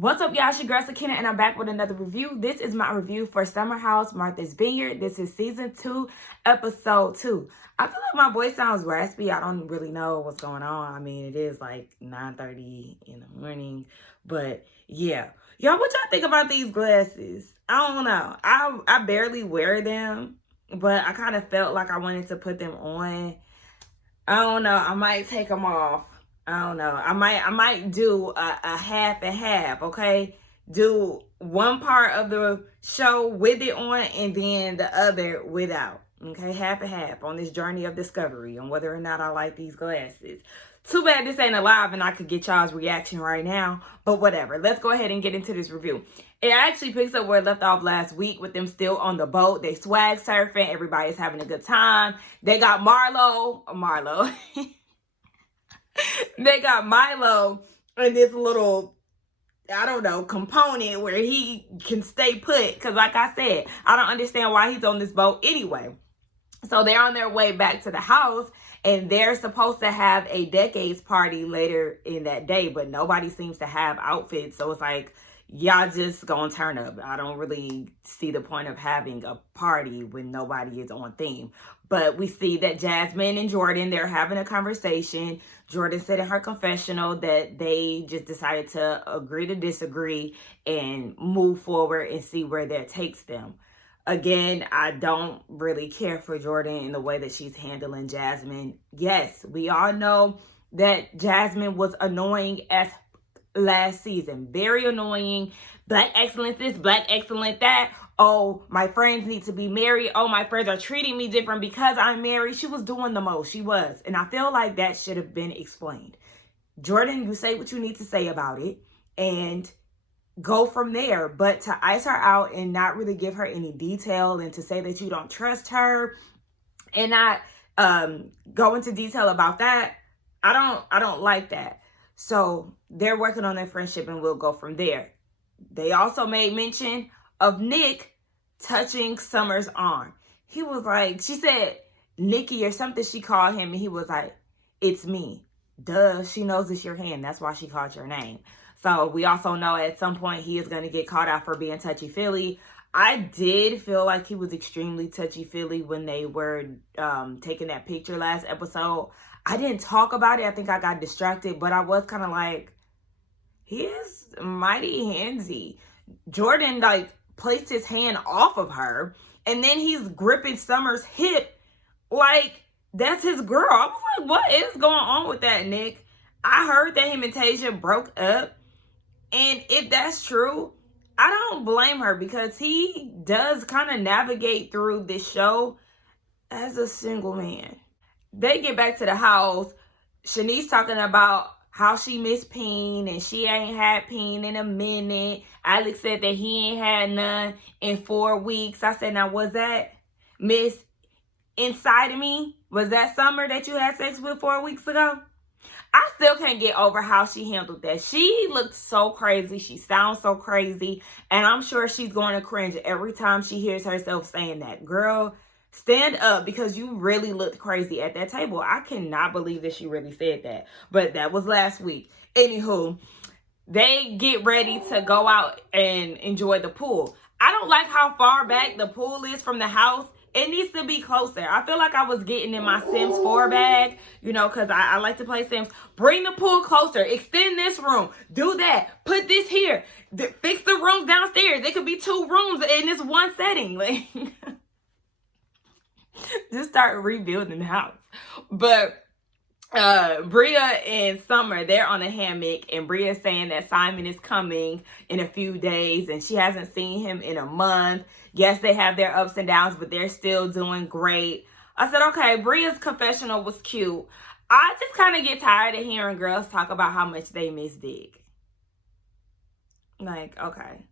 What's up, y'all? It's your girl Sakina, and I'm back with another review. This is my review for Summer House Martha's Vineyard. This is season 2, episode 2. I feel like my voice sounds raspy. I don't really know what's going on. I mean, it is like 9:30 in the morning, but yeah. Y'all, what y'all think about these glasses? I don't know. I barely wear them, but I kind of felt like I wanted to put them on. I don't know. I might take them off. I don't know. I might do a half and half, okay? Do one part of the show with it on and then the other without. Okay, half and half on this journey of discovery on whether or not I like these glasses. Too bad this ain't live and I could get y'all's reaction right now, but whatever. Let's go ahead and get into this review. It actually picks up where it left off last week with them still on the boat. They swag surfing. Everybody's having a good time. They got Marlo. They got Milo in this little, I don't know, component where he can stay put. Because like I said, I don't understand why he's on this boat anyway. So they're on their way back to the house. And they're supposed to have a decades party later in that day. But nobody seems to have outfits. So it's like, y'all just gonna turn up. I don't really see the point of having a party when nobody is on theme. But we see that Jasmine and Jordan, they're having a conversation. Jordan said in her confessional that they just decided to agree to disagree and move forward and see where that takes them. Again, I don't really care for Jordan in the way that she's handling Jasmine. Yes, we all know that Jasmine was annoying as last season. Very annoying. Black excellence this, black excellent that. Oh, my friends need to be married. Oh, my friends are treating me different because I'm married. She was doing the most. She was. And I feel like that should have been explained. Jordan, you say what you need to say about it and go from there. But to ice her out and not really give her any detail and to say that you don't trust her and not go into detail about that, I don't like that. So they're working on their friendship and we'll go from there. They also made mention of Nick touching Summer's arm. He was like, she said Nikki or something she called him, and he was like, it's me. Duh, she knows it's your hand. That's why she called your name. So we also know at some point he is going to get caught out for being touchy-feely. I did feel like he was extremely touchy-feely when they were taking that picture last episode. I didn't talk about it. I think I got distracted, but I was kind of like, he is mighty handsy. Jordan, like, placed his hand off of her, and then he's gripping Summer's hip like that's his girl. I was like, what is going on with that, Nick? I heard that him and Tasia broke up, and if that's true, I don't blame her because he does kind of navigate through this show as a single man. They get back to the house. Shanice talking about how she missed Peen and she ain't had Peen in a minute. Alex said that he ain't had none in 4 weeks. I said, now was that Miss inside of me? Was that Summer that you had sex with 4 weeks ago? I still can't get over how she handled that. She looked so crazy. She sounds so crazy. And I'm sure she's going to cringe every time she hears herself saying that. Girl, stand up because you really looked crazy at that table. I cannot believe that she really said that. But that was last week. Anywho, they get ready to go out and enjoy the pool. I don't like how far back the pool is from the house. It needs to be closer. I feel like I was getting in my Sims 4 bag, you know, because I like to play Sims. Bring the pool closer. Extend this room. Do that. Put this here. Fix the rooms downstairs. It could be 2 rooms in this one setting. Like, just start rebuilding the house. But Bria and Summer, they're on a hammock, and Bria's saying that Simon is coming in a few days and she hasn't seen him in a month. Yes, they have their ups and downs, but they're still doing great. I said, okay, Bria's confessional was cute. I just kind of get tired of hearing girls talk about how much they miss Dick. Like, okay,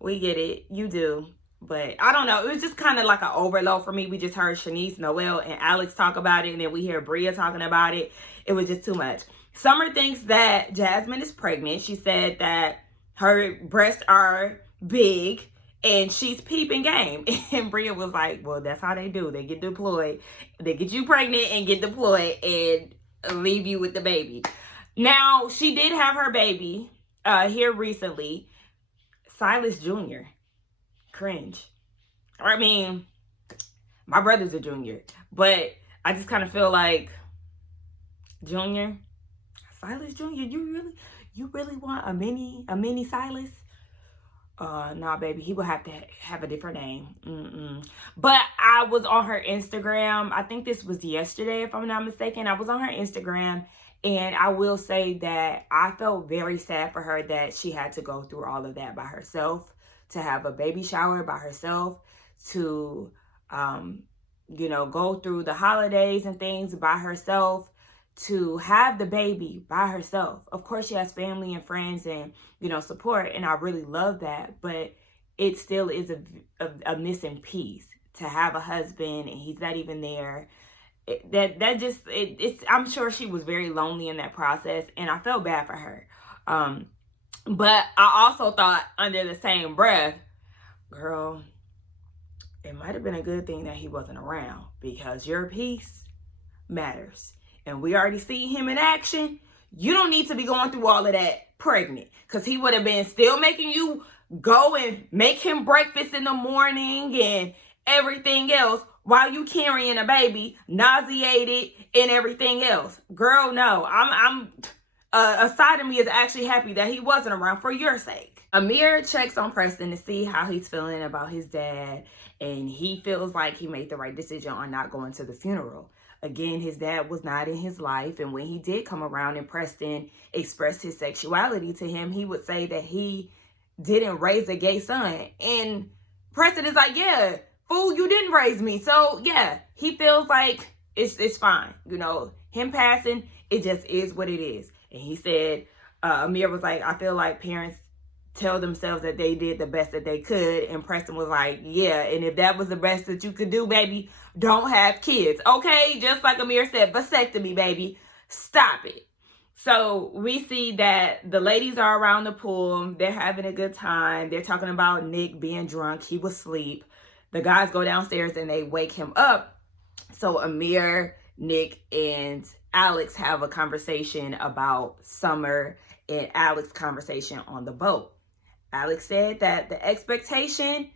we get it. You do. But I don't know. It was just kind of like an overload for me. We just heard Shanice, Noelle, and Alex talk about it. And then we hear Bria talking about it. It was just too much. Summer thinks that Jasmine is pregnant. She said that her breasts are big and she's peeping game. And Bria was like, well, that's how they do. They get deployed. They get you pregnant and get deployed and leave you with the baby. Now, she did have her baby here recently, Silas Jr. Cringe. I mean, my brother's a junior, but I just kind of feel like, Junior, Silas Jr., you really want a mini Silas? Nah, baby, he will have to have a different name. But I was on her Instagram. I think this was yesterday, if I'm not mistaken. I was on her Instagram, and I will say that I felt very sad for her that she had to go through all of that by herself, to have a baby shower by herself, to, go through the holidays and things by herself, to have the baby by herself. Of course, she has family and friends and, support, and I really love that, but it still is a missing piece to have a husband and he's not even there. I'm sure she was very lonely in that process, and I felt bad for her. But I also thought, under the same breath, girl, it might have been a good thing that he wasn't around, because your peace matters. And we already see him in action. You don't need to be going through all of that pregnant, because he would have been still making you go and make him breakfast in the morning and everything else while you carrying a baby, nauseated and everything else. Girl, no. A side of me is actually happy that he wasn't around for your sake. Amir checks on Preston to see how he's feeling about his dad, and he feels like he made the right decision on not going to the funeral. Again, his dad was not in his life, and when he did come around and Preston expressed his sexuality to him, he would say that he didn't raise a gay son. And Preston is like, yeah, fool, you didn't raise me. So, yeah, he feels like it's fine. Him passing, it just is what it is. And he said, Amir was like, I feel like parents tell themselves that they did the best that they could. And Preston was like, yeah, and if that was the best that you could do, baby, don't have kids. Okay, just like Amir said, vasectomy, baby. Stop it. So we see that the ladies are around the pool. They're having a good time. They're talking about Nick being drunk. He was asleep. The guys go downstairs and they wake him up. So Amir, Nick, and Alex have a conversation about Summer and Alex's conversation on the boat. Alex said that the expectation,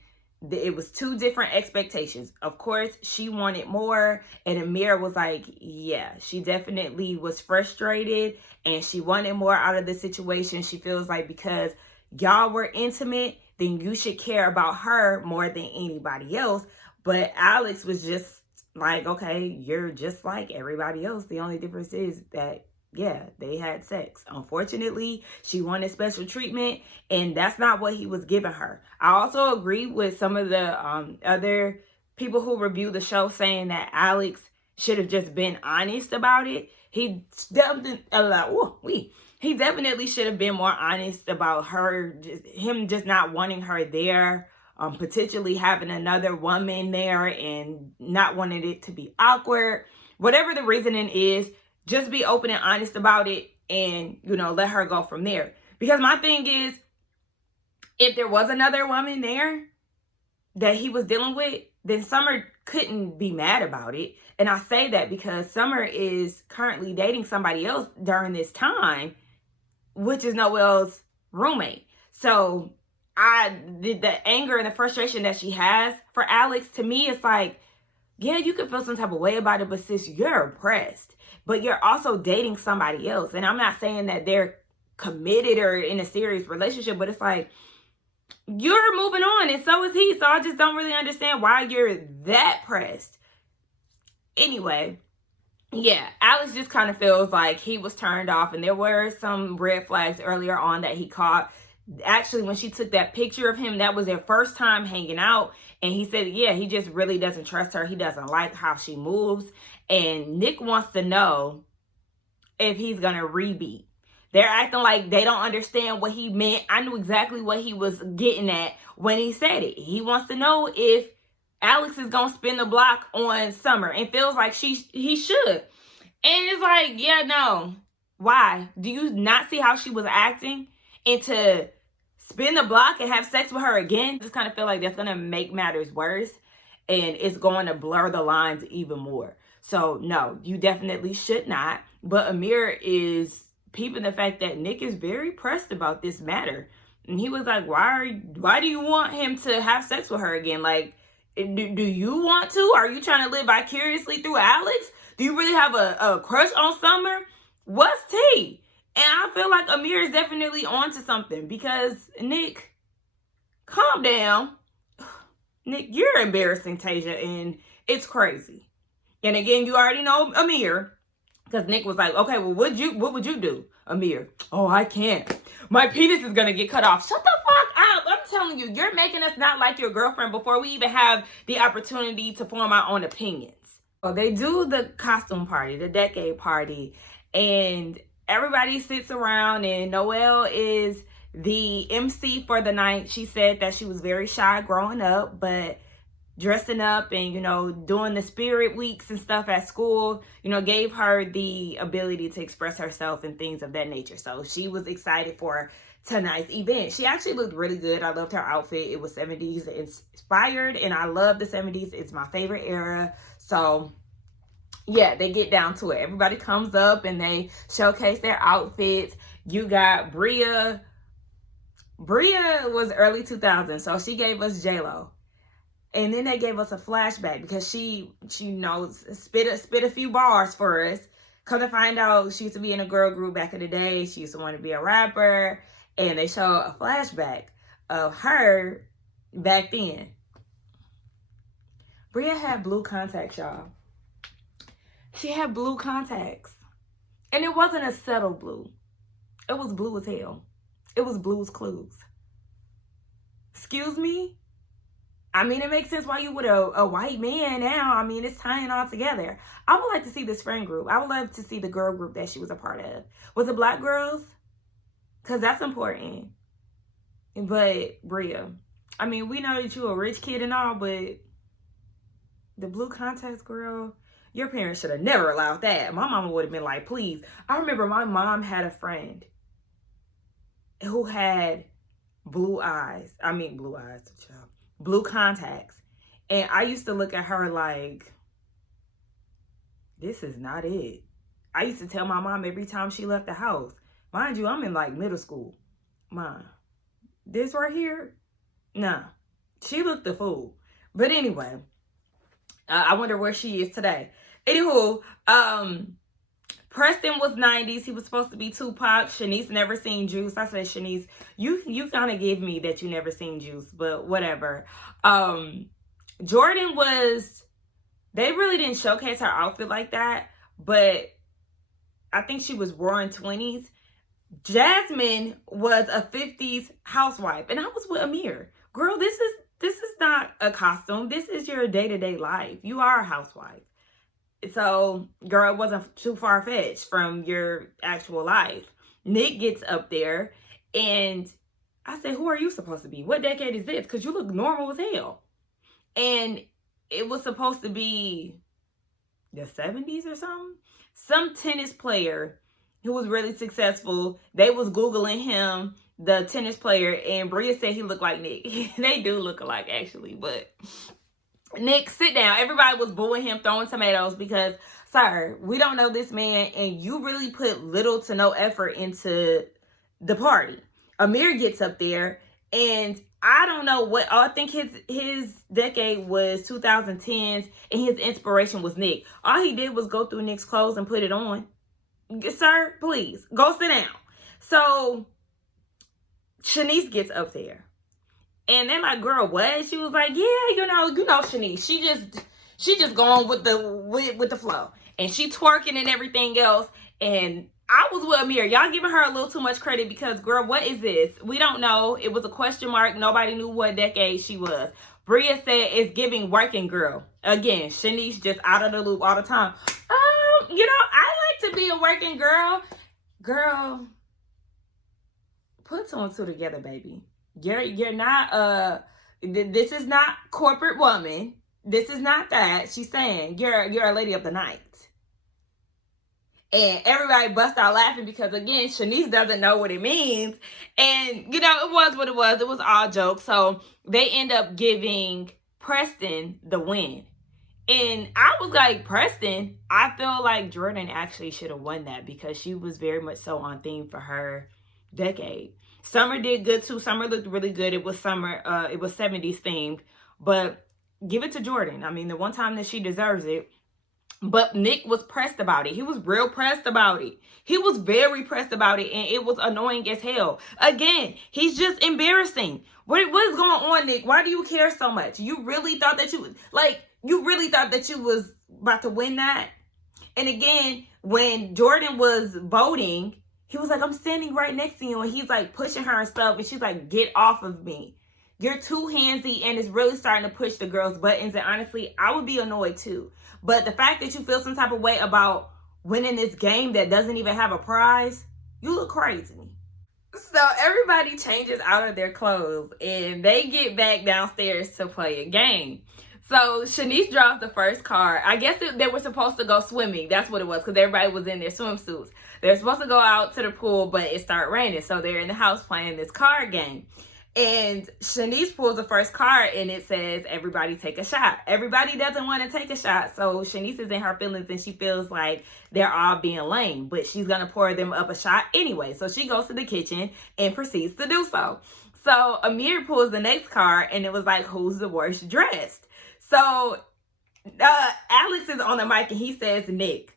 it was two different expectations. Of course, she wanted more, and Amir was like, yeah, she definitely was frustrated, and she wanted more out of the situation. She feels like because y'all were intimate, then you should care about her more than anybody else. But Alex was just like, okay, you're just like everybody else. The only difference is that, yeah, they had sex. Unfortunately, she wanted special treatment, and that's not what he was giving her. I also agree with some of the other people who review the show saying that Alex should have just been honest about it. He definitely should have been more honest about him just not wanting her there, potentially having another woman there and not wanting it to be awkward. Whatever the reasoning is, just be open and honest about it and, let her go from there. Because my thing is, if there was another woman there that he was dealing with, then Summer couldn't be mad about it. And I say that because Summer is currently dating somebody else during this time, which is Noel's roommate. So the anger and the frustration that she has for Alex, to me, it's like, yeah, you could feel some type of way about it, but sis, you're oppressed. But you're also dating somebody else. And I'm not saying that they're committed or in a serious relationship, but it's like, you're moving on and so is he. So I just don't really understand why you're that pressed. Anyway, yeah, Alex just kind of feels like he was turned off, and there were some red flags earlier on that he caught. Actually, when she took that picture of him, that was their first time hanging out. And he said, yeah, he just really doesn't trust her. He doesn't like how she moves. And Nick wants to know if he's going to rebeat. They're acting like they don't understand what he meant. I knew exactly what he was getting at when he said it. He wants to know if Alex is going to spin the block on Summer, and feels like he should. And it's like, yeah, no. Why? Do you not see how she was acting? And to spin the block and have sex with her again, just kind of feel like that's going to make matters worse. And it's going to blur the lines even more. So, no, you definitely should not. But Amir is peeping the fact that Nick is very pressed about this matter. And he was like, why do you want him to have sex with her again? Like, do you want to? Are you trying to live vicariously through Alex? Do you really have a crush on Summer? What's tea? And I feel like Amir is definitely onto something, because Nick, calm down. Nick, you're embarrassing, Tasia, and it's crazy. And again, you already know Amir, because Nick was like, okay, well, what would you do, Amir? Oh, I can't. My penis is going to get cut off. Shut the fuck up. I'm telling you, you're making us not like your girlfriend before we even have the opportunity to form our own opinions. So they do the costume party, the decade party, and everybody sits around, and Noelle is the MC for the night. She said that she was very shy growing up, but dressing up and, you know, doing the spirit weeks and stuff at school, you know, gave her the ability to express herself and things of that nature. So she was excited for tonight's event. She actually looked really good. I loved her outfit. It was 70s inspired, and I love the 70s. It's my favorite era. So yeah, they get down to it. Everybody comes up and they showcase their outfits. You got Bria. Bria was early 2000s, so she gave us J-Lo. And then they gave us a flashback because she knows, spit a few bars for us. Come to find out, she used to be in a girl group back in the day. She used to want to be a rapper. And they show a flashback of her back then. Bria had blue contacts, y'all. She had blue contacts. And it wasn't a subtle blue. It was blue as hell. It was Blue's Clues. Excuse me? I mean, it makes sense why you with a white man now. I mean, it's tying all together. I would like to see this friend group. I would love to see the girl group that she was a part of. Was it black girls? Because that's important. But, Bria, I mean, we know that you a rich kid and all, but the blue contacts, girl, your parents should have never allowed that. My mama would have been like, please. I remember my mom had a friend who had blue eyes. I mean, blue eyes, child. Blue contacts. And I used to look at her like, this is not it. I used to tell my mom every time she left the house. Mind you, I'm in like middle school. Mom, this right here? Nah. She looked a fool. But anyway, I wonder where she is today. Anywho, Preston was 90s. He was supposed to be Tupac. Shanice never seen Juice. I said, Shanice, you kind of give me that you never seen Juice, but whatever. Jordan was, they really didn't showcase her outfit like that, but I think she was roaring 20s. Jasmine was a 50s housewife, and I was with Amir. Girl, this is not a costume. This is your day-to-day life. You are a housewife. So, girl, it wasn't too far-fetched from your actual life. Nick gets up there, and I said, who are you supposed to be? What decade is this? Because you look normal as hell. And it was supposed to be the 70s or something. Some tennis player who was really successful. They was Googling him, the tennis player, and Bria said he looked like Nick. They do look alike, actually, but Nick, sit down. Everybody was booing him, throwing tomatoes because, sir, we don't know this man, and you really put little to no effort into the party. Amir gets up there, and I don't know what, I think his decade was 2010s, and his inspiration was Nick. All he did was go through Nick's clothes and put it on. Sir, please, go sit down. So, Shanice gets up there. And they're like, girl, what? She was like, yeah, you know, Shanice. She just going with the flow. And she twerking and everything else. And I was with Amir. Y'all giving her a little too much credit because, girl, what is this? We don't know. It was a question mark. Nobody knew what decade she was. Bria said it's giving working girl. Again, Shanice just out of the loop all the time. You know, I like to be a working girl. Girl, put two and two together, baby. You're not this is not corporate woman. This is not that. She's saying you're a lady of the night. And everybody bust out laughing because, again, Shanice doesn't know what it means. And, you know, it was what it was. It was all jokes. So they end up giving Preston the win. And I was like, Preston, I feel like Jordan actually should have won that because she was very much so on theme for her decade. Summer did good too. Summer looked really good. It was summer, it was 70s themed, but give it to Jordan. I mean, the one time that she deserves it. But Nick was pressed about it. He was real pressed about it. He was very pressed about it, and it was annoying as hell. Again, he's just embarrassing. What is going on, Nick? Why do you care so much? You really thought that you really thought that you was about to win that? And again, when Jordan was voting, he was like, I'm standing right next to you, and he's like pushing her and stuff, and she's like, get off of me. You're too handsy, and it's really starting to push the girls' buttons, and honestly, I would be annoyed too. But the fact that you feel some type of way about winning this game that doesn't even have a prize, you look crazy. So everybody changes out of their clothes and they get back downstairs to play a game. So Shanice draws the first card. I guess they were supposed to go swimming. That's what it was, because everybody was in their swimsuits. They're supposed to go out to the pool, but it started raining. So they're in the house playing this card game. And Shanice pulls the first card and it says, everybody take a shot. Everybody doesn't want to take a shot. So Shanice is in her feelings and she feels like they're all being lame, but she's going to pour them up a shot anyway. So she goes to the kitchen and proceeds to do so. So Amir pulls the next card and it was like, who's the worst dressed? So Alex is on the mic and he says, Nick.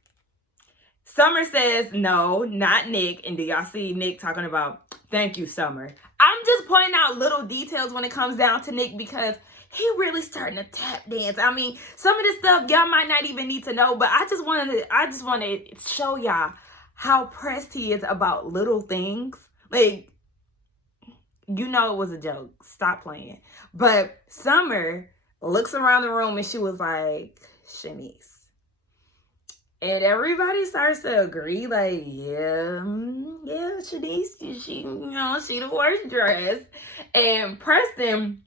Summer says, no, not Nick. And do y'all see Nick talking about, thank you, Summer. I'm just pointing out little details when it comes down to Nick because he really starting to tap dance. I mean, some of this stuff y'all might not even need to know, but I just want to show y'all how pressed he is about little things. Like, you know it was a joke. Stop playing. But Summer looks around the room and she was like, Shanice. And everybody starts to agree, like, yeah, Shanice, she the worst dressed. And Preston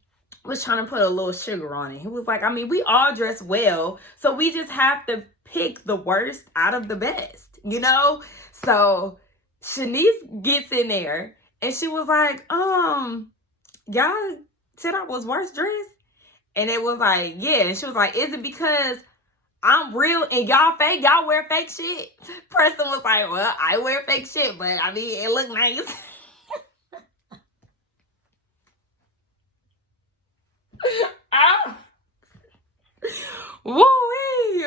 was trying to put a little sugar on it. He was like, I mean, we all dress well, so we just have to pick the worst out of the best, you know? So Shanice gets in there, and she was like, y'all said I was worst dressed? And it was like, yeah. And she was like, is it because I'm real and y'all fake? Y'all wear fake shit? Preston was like, well, I wear fake shit, but I mean, it look nice. Woo-wee.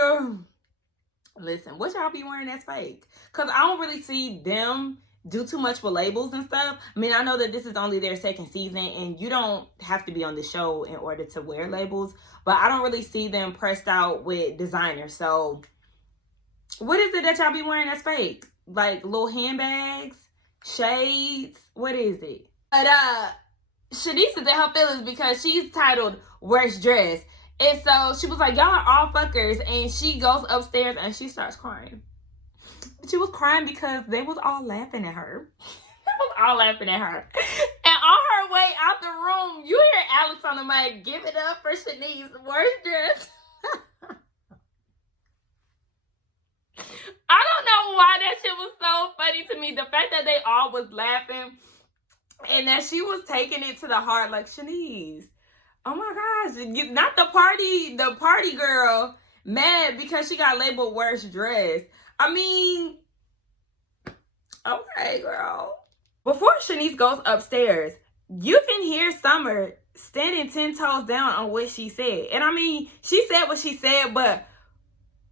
Listen, what y'all be wearing that's fake? Because I don't really see them do too much with labels and stuff. I mean, I know that this is only their second season and you don't have to be on the show in order to wear labels, but I don't really see them pressed out with designers. So what is it that y'all be wearing that's fake? Like little handbags, shades, what is it? But Shanice is in her feelings because she's titled worst dressed. And so she was like, y'all are all fuckers. And she goes upstairs and she starts crying. She was crying because they was all laughing at her. They was all laughing at her. And on her way out the room, you hear Alex on the mic, give it up for Shanice, worst dress. I don't know why that shit was so funny to me. The fact that they all was laughing and that she was taking it to the heart, like, Shanice, oh my gosh, not the party girl mad because she got labeled worst dressed. I mean, okay, girl. Before Shanice goes upstairs, you can hear Summer standing 10 toes down on what she said. And I mean, she said what she said, but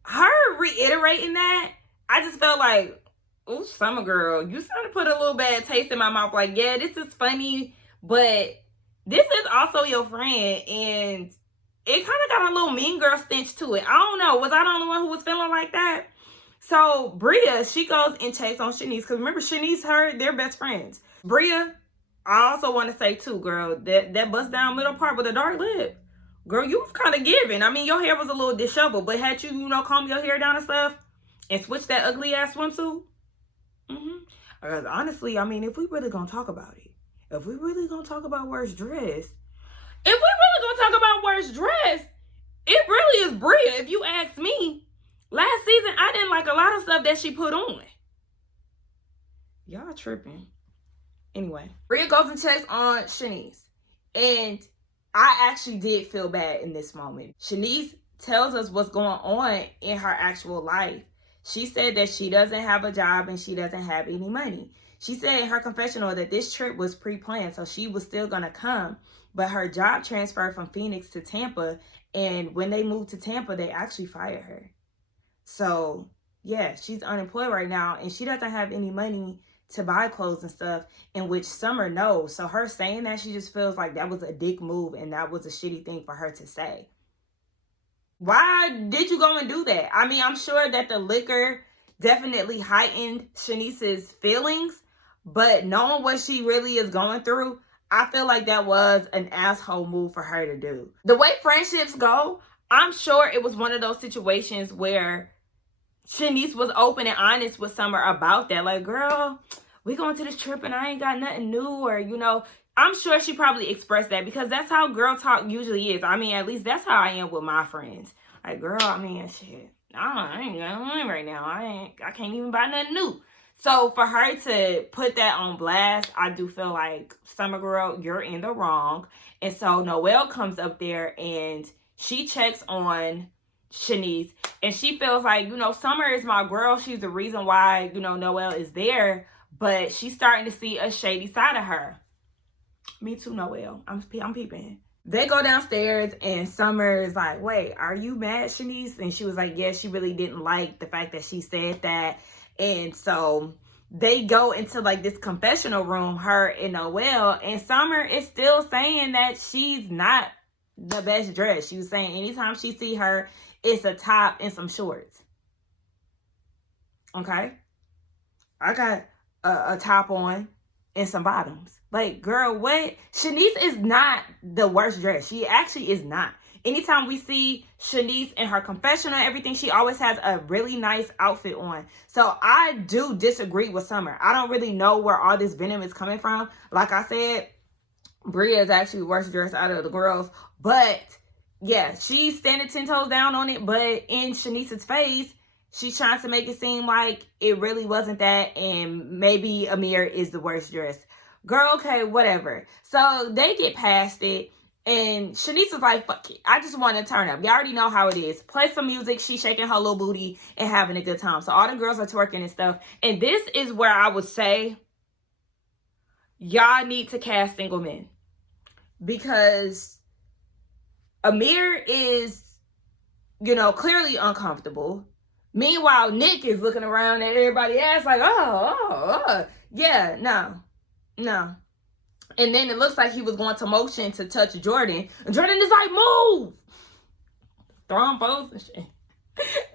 her reiterating that, I just felt like, oh, Summer girl, you starting to put a little bad taste in my mouth. Like, yeah, this is funny, but this is also your friend. And it kind of got a little mean girl stench to it. I don't know. Was I the only one who was feeling like that? So Bria, she goes and checks on Shanice. Because remember, Shanice, they're best friends. Bria, I also want to say too, girl, that bust down middle part with a dark lip. Girl, you was kind of giving. I mean, your hair was a little disheveled. But had you, combed your hair down and stuff and switched that ugly ass swimsuit? Because honestly, I mean, if we really going to talk about it, if we really going to talk about worst dressed, it really is Bria, if you ask me. Last season, I didn't like a lot of stuff that she put on. Y'all tripping. Anyway, Bria goes and checks on Shanice. And I actually did feel bad in this moment. Shanice tells us what's going on in her actual life. She said that she doesn't have a job and she doesn't have any money. She said in her confessional that this trip was pre-planned, so she was still going to come, but her job transferred from Phoenix to Tampa, and when they moved to Tampa, they actually fired her. So, yeah, she's unemployed right now, and she doesn't have any money to buy clothes and stuff, in which Summer knows. So her saying that, she just feels like that was a dick move, and that was a shitty thing for her to say. Why did you go and do that? I mean, I'm sure that the liquor definitely heightened Shanice's feelings, but knowing what she really is going through, I feel like that was an asshole move for her to do. The way friendships go, I'm sure it was one of those situations where Shanice was open and honest with Summer about that. Like, girl, we going to this trip and I ain't got nothing new, or, you know, I'm sure she probably expressed that because that's how girl talk usually is. I mean, at least that's how I am with my friends. Like, girl, I mean, shit, I ain't got money right now. I can't even buy nothing new. So for her to put that on blast, I do feel like, Summer girl, you're in the wrong. And so Noelle comes up there and she checks on Shanice, and she feels like, you know, Summer is my girl. She's the reason why, you know, Noelle is there, but she's starting to see a shady side of her. Me too, Noelle. I'm peeping. They go downstairs and Summer is like, wait, are you mad, Shanice? And she was like, yeah, she really didn't like the fact that she said that. And so they go into like this confessional room, her and Noelle, and Summer is still saying that she's not the best dressed. She was saying anytime she see her, it's a top and some shorts. Okay? I got a top on and some bottoms. Like, girl, what? Shanice is not the worst dressed. She actually is not. Anytime we see Shanice in her confessional and everything, she always has a really nice outfit on. So I do disagree with Summer. I don't really know where all this venom is coming from. Like I said, Bria is actually worst dressed out of the girls. But yeah, she's standing 10 toes down on it. But in Shanice's face, she's trying to make it seem like it really wasn't that. And maybe Amir is the worst dressed. Girl, okay, whatever. So they get past it. And Shanice is like, fuck it. I just want to turn up. You already know how it is. Play some music. She's shaking her little booty and having a good time. So all the girls are twerking and stuff. And this is where I would say, y'all need to cast single men. Because Amir is, you know, clearly uncomfortable. Meanwhile, Nick is looking around at everybody else like, yeah, no. And then it looks like he was going to motion to touch Jordan. And Jordan is like, move! Throwing pose and shit.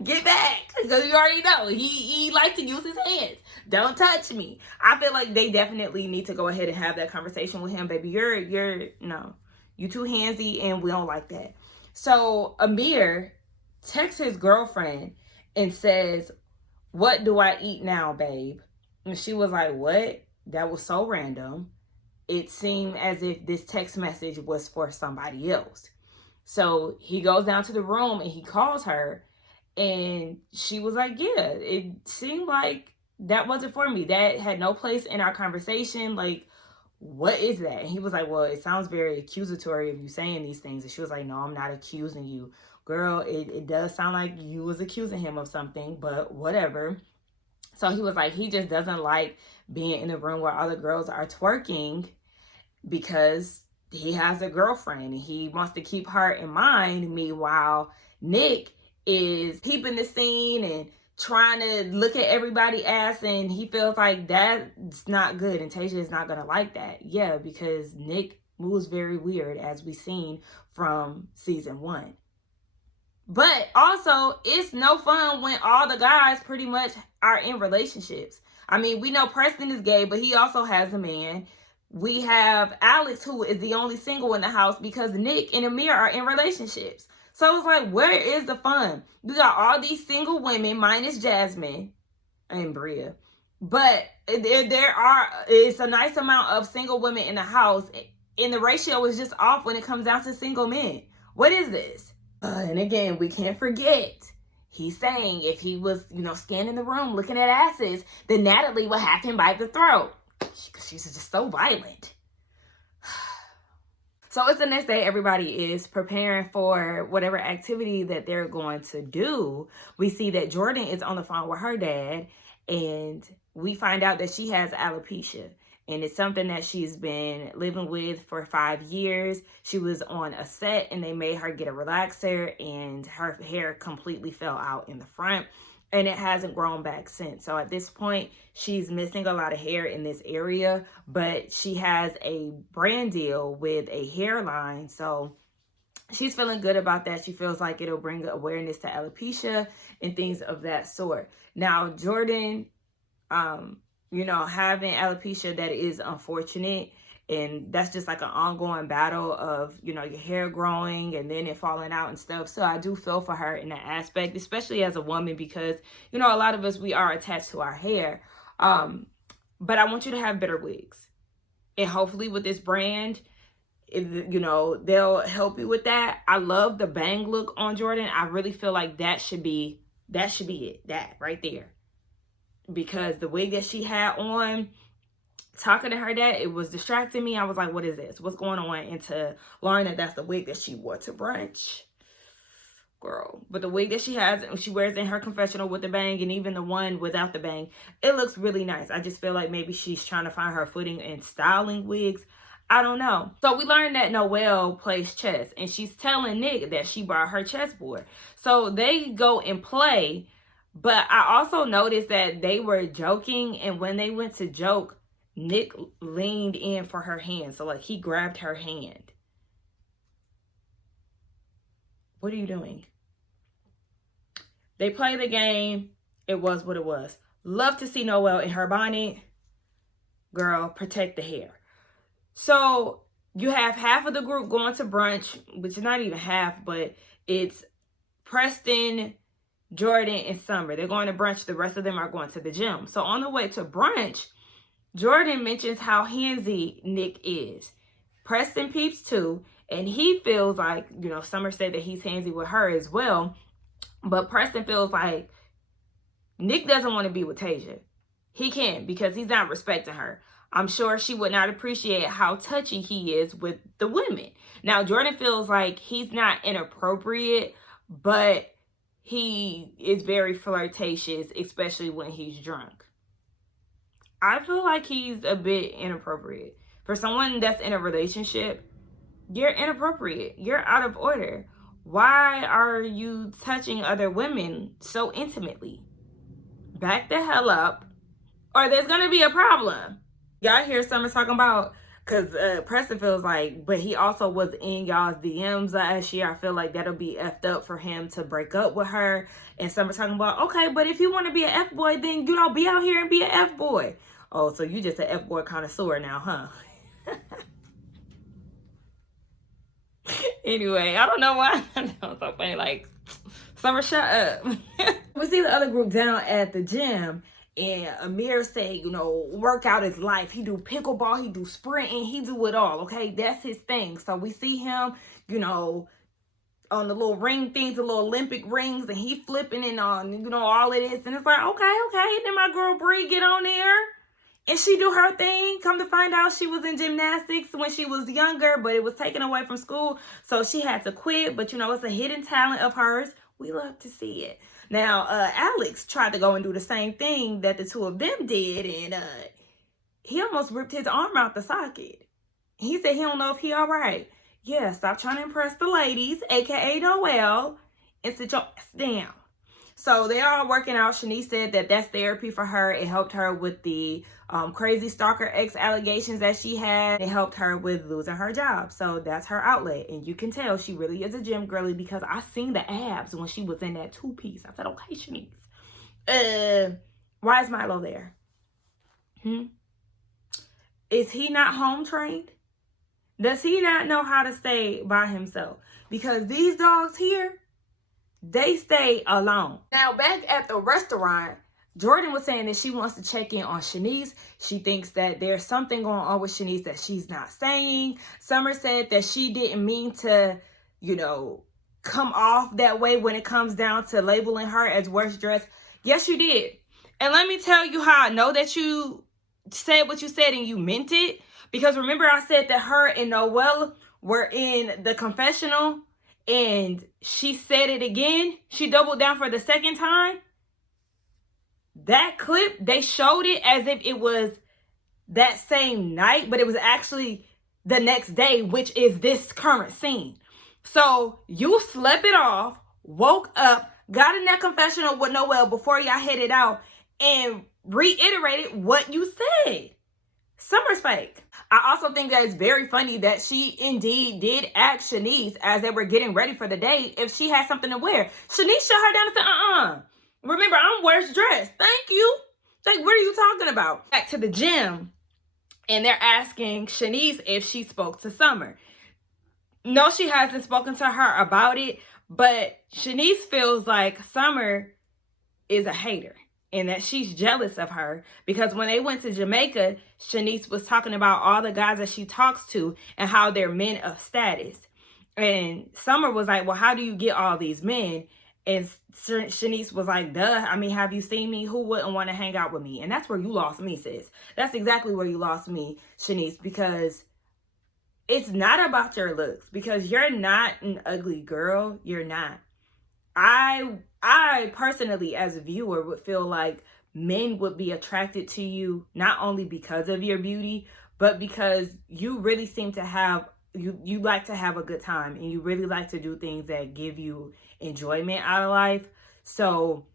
Get back. Because you already know. He likes to use his hands. Don't touch me. I feel like they definitely need to go ahead and have that conversation with him. Baby, no. You too handsy and we don't like that. So Amir texts his girlfriend and says, what do I eat now, babe? And she was like, what? That was so random. It seemed as if this text message was for somebody else. So he goes down to the room and he calls her, and she was like, yeah, it seemed like that wasn't for me. That had no place in our conversation. Like, what is that? And he was like, well, it sounds very accusatory of you saying these things. And she was like, no, I'm not accusing you. Girl, it does sound like you was accusing him of something, but whatever. So he was like, he just doesn't like being in the room where other girls are twerking because he has a girlfriend and he wants to keep her in mind. Meanwhile, Nick is peeping the scene and trying to look at everybody's ass, and he feels like that's not good and Tayshia is not going to like that. Yeah, because Nick moves very weird, as we've seen from season 1. But also, it's no fun when all the guys pretty much are in relationships. I mean, we know Preston is gay, but he also has a man. We have Alex, who is the only single in the house because Nick and Amir are in relationships. So it's like, where is the fun? You got all these single women, minus Jasmine and Bria. But it's a nice amount of single women in the house. And the ratio is just off when it comes down to single men. What is this? And again, we can't forget, he's saying if he was, scanning the room, looking at asses, then Natalie would have him by the throat. Because she's just so violent. So it's the next day. Everybody is preparing for whatever activity that they're going to do. We see that Jordan is on the phone with her dad, and we find out that she has alopecia. And it's something that she's been living with for 5 years. She was on a set and they made her get a relaxer, and her hair completely fell out in the front. And it hasn't grown back since. So at this point, she's missing a lot of hair in this area, but she has a brand deal with a hairline. So she's feeling good about that. She feels like it'll bring awareness to alopecia and things of that sort. Now, Jordan, having alopecia, that is unfortunate. And that's just like an ongoing battle of, your hair growing and then it falling out and stuff. So I do feel for her in that aspect, especially as a woman, because, a lot of us, we are attached to our hair. But I want you to have better wigs. And hopefully with this brand, they'll help you with that. I love the bang look on Jordan. I really feel like that should be it. That right there. Because the wig that she had on, talking to her dad, it was distracting me. I was like, what is this? What's going on? And to learn that that's the wig that she wore to brunch. Girl. But the wig that she wears in her confessional with the bang, and even the one without the bang, it looks really nice. I just feel like maybe she's trying to find her footing in styling wigs. I don't know. So we learned that Noelle plays chess, and she's telling Nick that she brought her chessboard. So they go and play, but I also noticed that they were joking, and when they went to joke, Nick leaned in for her hand. So like he grabbed her hand. What are you doing? They play the game. It was what it was. Love to see Noelle in her bonnet. Girl, protect the hair. So you have half of the group going to brunch, which is not even half, but it's Preston, Jordan, and Summer. They're going to brunch. The rest of them are going to the gym. So on the way to brunch, Jordan mentions how handsy Nick is. Preston peeps too, and he feels like, Summer said that he's handsy with her as well, but Preston feels like Nick doesn't want to be with Tasia. He can't, because he's not respecting her. I'm sure she would not appreciate how touchy he is with the women. Now, Jordan feels like he's not inappropriate, but he is very flirtatious, especially when he's drunk. I feel like he's a bit inappropriate. For someone that's in a relationship, you're inappropriate. You're out of order. Why are you touching other women so intimately? Back the hell up, or there's going to be a problem. Y'all hear Summer talking about, because Preston feels like, but he also was in y'all's DMs last year. I feel like that'll be effed up for him to break up with her. And Summer talking about, okay, but if you want to be an F-boy, then, be out here and be an F-boy. Oh, so you just an F-boy connoisseur now, huh? Anyway, I don't know why. I know it's so funny. Like, Summer, shut up. We see the other group down at the gym, and Amir say, work out his life. He do pickleball, he do sprinting, he do it all, okay? That's his thing. So we see him, on the little ring things, the little Olympic rings, and he flipping and on, all of this. And it's like, okay. Then my girl Bree get on there. And she do her thing. Come to find out, she was in gymnastics when she was younger, but it was taken away from school. So she had to quit. But, it's a hidden talent of hers. We love to see it. Now, Alex tried to go and do the same thing that the two of them did. And he almost ripped his arm out the socket. He said he don't know if he all right. Yeah, stop trying to impress the ladies, a.k.a. Noelle, and sit your ass down. So they are working out. Shanice said that that's therapy for her. It helped her with the crazy stalker ex allegations that she had. It helped her with losing her job. So that's her outlet. And you can tell she really is a gym girly, because I seen the abs when she was in that 2-piece. I said, okay, Shanice. Why is Milo there? Is he not home trained? Does he not know how to stay by himself? Because these dogs here, they stay alone. Now, back at the restaurant, Jordan was saying that she wants to check in on Shanice. She thinks that there's something going on with Shanice that she's not saying. Summer said that she didn't mean to, come off that way when it comes down to labeling her as worst dressed. Yes, you did. And let me tell you how I know that you said what you said and you meant it. Because remember, I said that her and Noelle were in the confessional and she said it again, she doubled down for the second time. That clip, they showed it as if it was that same night, but it was actually the next day, which is this current scene. So you slept it off, woke up, got in that confessional with Noel before y'all headed out, and reiterated what you said. Summer's fake. I also think that it's very funny that she indeed did ask Shanice as they were getting ready for the date if she had something to wear. Shanice shut her down and said, remember, I'm worst dressed. Thank you. Like, what are you talking about? Back to the gym, and they're asking Shanice if she spoke to Summer. No, she hasn't spoken to her about it, but Shanice feels like Summer is a hater and that she's jealous of her because when they went to Jamaica, Shanice was talking about all the guys that she talks to and how they're men of status. And Summer was like, well, how do you get all these men? And Shanice was like, duh, I mean, have you seen me? Who wouldn't want to hang out with me? And that's where you lost me, sis. That's exactly where you lost me, Shanice, because it's not about your looks, because you're not an ugly girl. You're not. I personally, as a viewer, would feel like men would be attracted to you not only because of your beauty, but because you really seem to have, you like to have a good time and you really like to do things that give you enjoyment out of life. So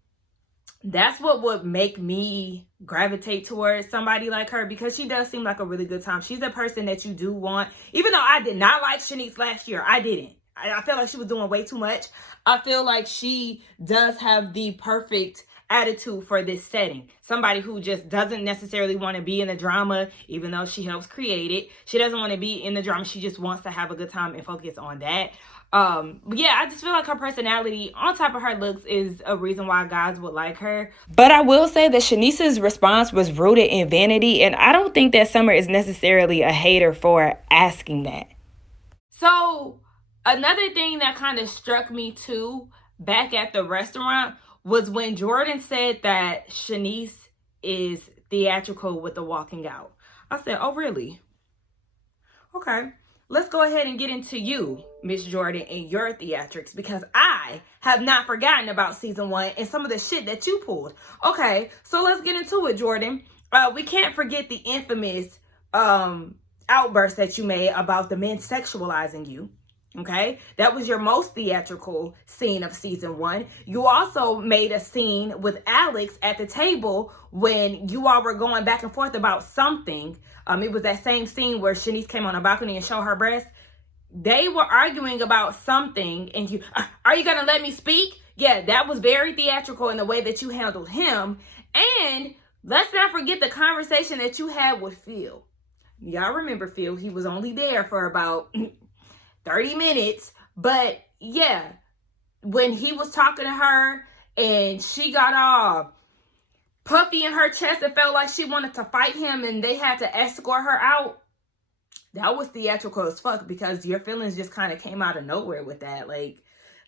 that's what would make me gravitate towards somebody like her, because she does seem like a really good time. She's the person that you do want. Even though I did not like Shanice last year, I didn't. I feel like she was doing way too much. I feel like she does have the perfect attitude for this setting. Somebody who just doesn't necessarily want to be in the drama, even though she helps create it. She doesn't want to be in the drama. She just wants to have a good time and focus on that. But yeah, I just feel like her personality on top of her looks is a reason why guys would like her. But I will say that Shanice's response was rooted in vanity, and I don't think that Summer is necessarily a hater for asking that. So another thing that kind of struck me too back at the restaurant was when Jordan said that Shanice is theatrical with the walking out. I said, oh really? Okay. Let's go ahead and get into you, Miss Jordan, and your theatrics, because I have not forgotten about season 1 and some of the shit that you pulled. Okay, so let's get into it, Jordan. We can't forget the infamous outburst that you made about the men sexualizing you. Okay, that was your most theatrical scene of season 1. You also made a scene with Alex at the table when you all were going back and forth about something. It was that same scene where Shanice came on a balcony and showed her breast. They were arguing about something, and you, are you gonna let me speak? Yeah, that was very theatrical in the way that you handled him. And let's not forget the conversation that you had with Phil. Y'all remember Phil? He was only there for about 30 minutes, but yeah, when he was talking to her and she got all puffy in her chest and felt like she wanted to fight him and they had to escort her out, that was theatrical as fuck, because your feelings just kind of came out of nowhere with that. Like,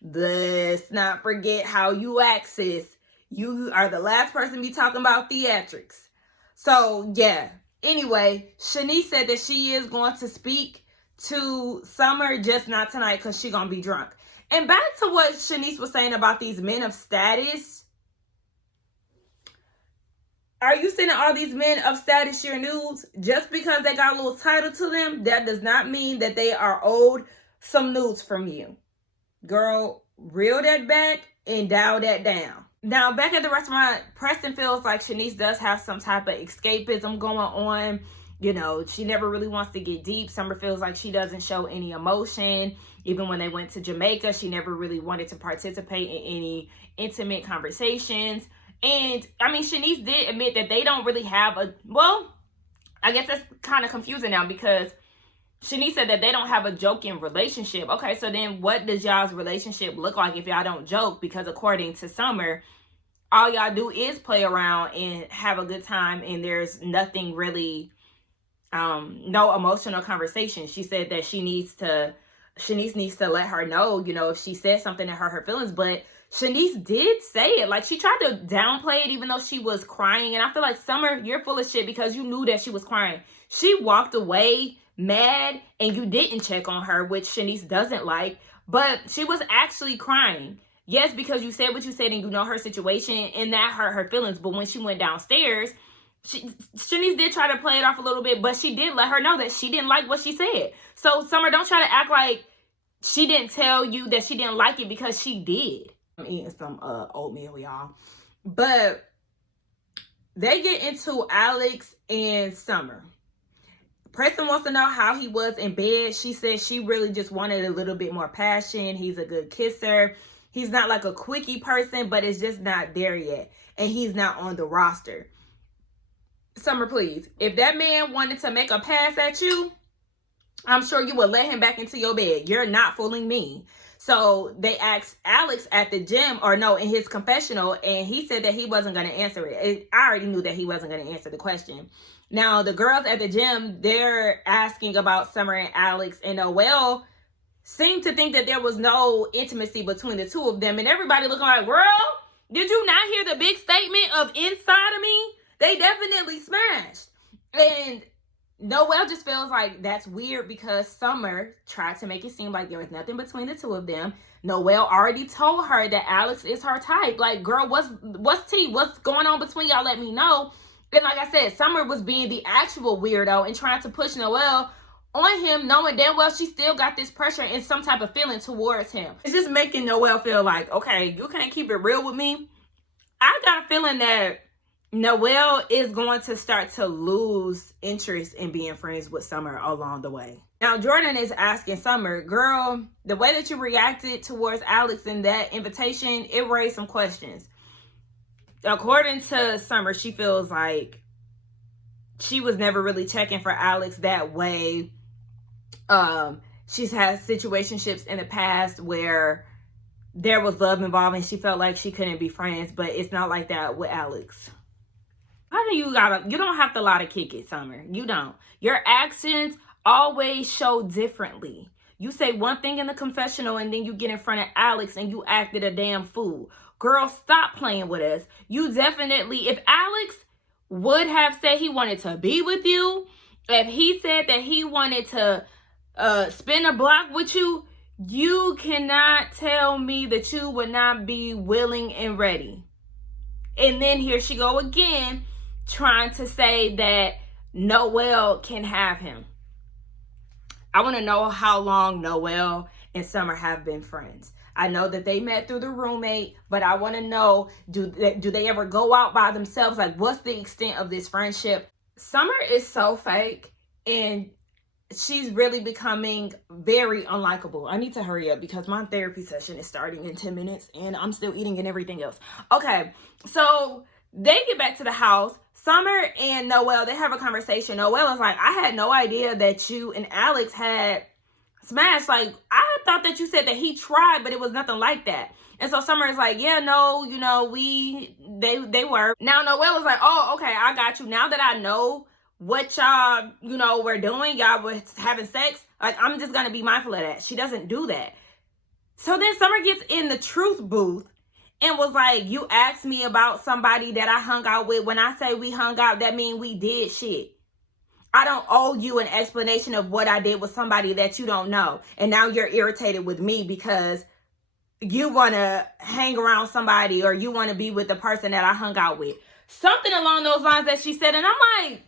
let's not forget how you act, sis. You are the last person to be talking about theatrics. So yeah, anyway, Shanice said that she is going to speak to Summer, just not tonight because she's gonna be drunk. And back to what Shanice was saying about these men of status. Are you sending all these men of status your nudes? Just because they got a little title to them, that does not mean that they are owed some nudes from you. Girl, reel that back and dial that down. Now, back at the restaurant, Preston feels like Shanice does have some type of escapism going on. You know, she never really wants to get deep. Summer feels like she doesn't show any emotion. Even when they went to Jamaica, she never really wanted to participate in any intimate conversations. And, I mean, Shanice did admit that they don't really have a, well, I guess that's kind of confusing now, because Shanice said that they don't have a joking relationship. Okay, so then what does y'all's relationship look like if y'all don't joke? Because according to Summer, all y'all do is play around and have a good time, and there's nothing really, no emotional conversation. She said that Shanice needs to let her know, you know, if she said something that hurt her feelings, but Shanice did say it. Like, she tried to downplay it even though she was crying. And I feel like, Summer, you're full of shit because you knew that she was crying. She walked away mad and you didn't check on her, which Shanice doesn't like, but she was actually crying. Yes, because you said what you said and you know her situation, and that hurt her feelings. But when she went downstairs, Shanice did try to play it off a little bit, but she did let her know that she didn't like what she said. So, Summer, don't try to act like she didn't tell you that she didn't like it, because she did. I'm eating some oatmeal, y'all. But they get into Alex and Summer. Preston wants to know how he was in bed. She said she really just wanted a little bit more passion. He's a good kisser. He's not like a quickie person, but it's just not there yet. And he's not on the roster. Summer, please. If that man wanted to make a pass at you, I'm sure you would let him back into your bed. You're not fooling me. So they asked Alex at the gym, or no, in his confessional, and he said that he wasn't going to answer it. I already knew that he wasn't going to answer the question. Now, the girls at the gym, they're asking about Summer and Alex, and Noelle seemed to think that there was no intimacy between the two of them, and everybody looking like, girl, did you not hear the big statement of inside of me? They definitely smashed. And Noelle just feels like that's weird because Summer tried to make it seem like there was nothing between the two of them. Noelle already told her that Alex is her type. Like, girl, what's tea? What's going on between y'all? Let me know. And like I said, Summer was being the actual weirdo and trying to push Noelle on him, knowing damn well she still got this pressure and some type of feeling towards him. It's just making Noelle feel like, okay, you can't keep it real with me. I got a feeling that Noelle is going to start to lose interest in being friends with Summer along the way. Now, Jordan is asking Summer, girl, the way that you reacted towards Alex in that invitation, it raised some questions. According to Summer, she feels like she was never really checking for Alex that way. She's had situationships in the past where there was love involved and she felt like she couldn't be friends, but it's not like that with Alex. How do you don't have to lie to kick it, Summer. You don't. Your actions always show differently. You say one thing in the confessional and then you get in front of Alex and you acted a damn fool. Girl, stop playing with us. You definitely, if Alex would have said he wanted to be with you, if he said that he wanted to spin a block with you, you cannot tell me that you would not be willing and ready. And then here she go again, trying to say that Noelle can have him. I want to know how long Noelle and Summer have been friends. I know that they met through the roommate, but I want to know, do they ever go out by themselves? Like, what's the extent of this friendship? Summer is so fake, and she's really becoming very unlikable. I need to hurry up because my therapy session is starting in 10 minutes, and I'm still eating and everything else. Okay, so they get back to the house. Summer and Noelle, they have a conversation. Noelle is like, I had no idea that you and Alex had smashed. Like, I thought that you said that he tried, but it was nothing like that. And so Summer is like, yeah, no, you know, they were. Now Noelle is like, oh, okay, I got you. Now that I know what y'all, you know, were doing, y'all were having sex, like, I'm just gonna be mindful of that. She doesn't do that. So then Summer gets in the truth booth and was like, you asked me about somebody that I hung out with. When I say we hung out, that means we did shit. I don't owe you an explanation of what I did with somebody that you don't know. And now you're irritated with me because you want to hang around somebody or you want to be with the person that I hung out with. Something along those lines that she said. And I'm like,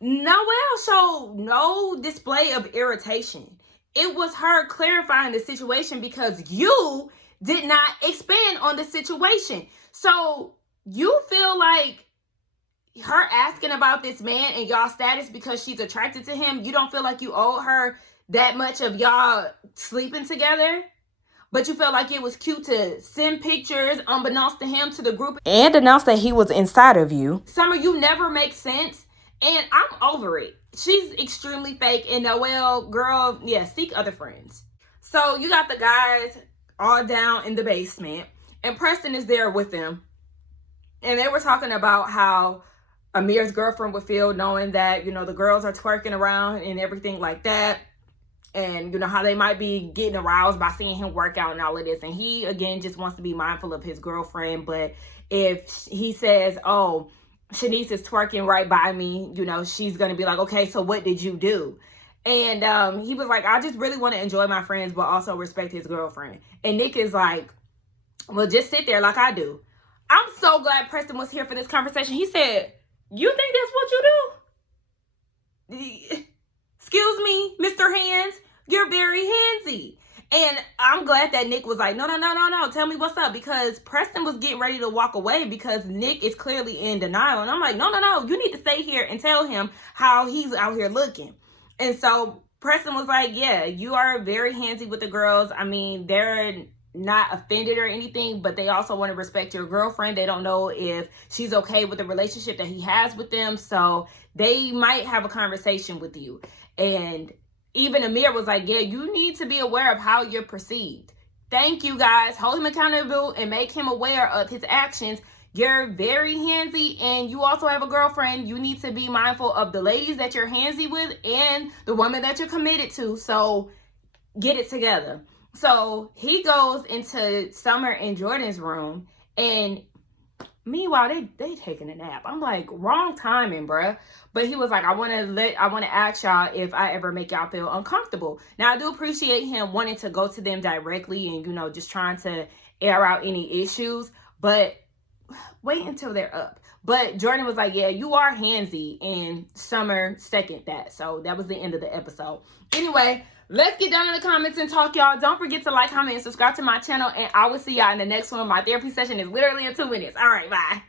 Noelle showed no display of irritation. It was her clarifying the situation because you did not expand on the situation. So you feel like her asking about this man and y'all status because she's attracted to him, you don't feel like you owe her that much of y'all sleeping together? But you felt like it was cute to send pictures unbeknownst to him to the group and announce that he was inside of you. Summer, you never make sense. And I'm over it. She's extremely fake. And Noelle, girl, yeah, seek other friends. So you got the guys all down in the basement. And Preston is there with them. And they were talking about how Amir's girlfriend would feel knowing that, you know, the girls are twerking around and everything like that. And, you know, how they might be getting aroused by seeing him work out and all of this. And he, again, just wants to be mindful of his girlfriend. But if he says, oh, Shanice is twerking right by me. You know, she's going to be like, okay, so what did you do? And he was like, I just really want to enjoy my friends, but also respect his girlfriend. And Nick is like, well, just sit there like I do. I'm so glad Preston was here for this conversation. He said, you think that's what you do? Excuse me, Mr. Hands, you're very handsy. And I'm glad that Nick was like, no, tell me what's up. Because Preston was getting ready to walk away because Nick is clearly in denial. And I'm like, no, you need to stay here and tell him how he's out here looking. And so Preston was like, yeah, you are very handsy with the girls. I mean, they're not offended or anything, but they also want to respect your girlfriend. They don't know if she's okay with the relationship that he has with them. So they might have a conversation with you. And even Amir was like, yeah, you need to be aware of how you're perceived. Thank you, guys. Hold him accountable and make him aware of his actions. You're very handsy, and you also have a girlfriend. You need to be mindful of the ladies that you're handsy with and the woman that you're committed to. So get it together. So he goes into Summer and Jordan's room, and meanwhile, they taking a nap. I'm like, wrong timing, bruh. But he was like, I want to ask y'all if I ever make y'all feel uncomfortable. Now, I do appreciate him wanting to go to them directly and, you know, just trying to air out any issues. But wait until they're up. But Jordan was like, yeah, you are handsy. And Summer seconded that. So that was the end of the episode. Anyway, let's get down in the comments and talk, y'all. Don't forget to like, comment, and subscribe to my channel. And I will see y'all in the next one. My therapy session is literally in 2 minutes. All right, bye.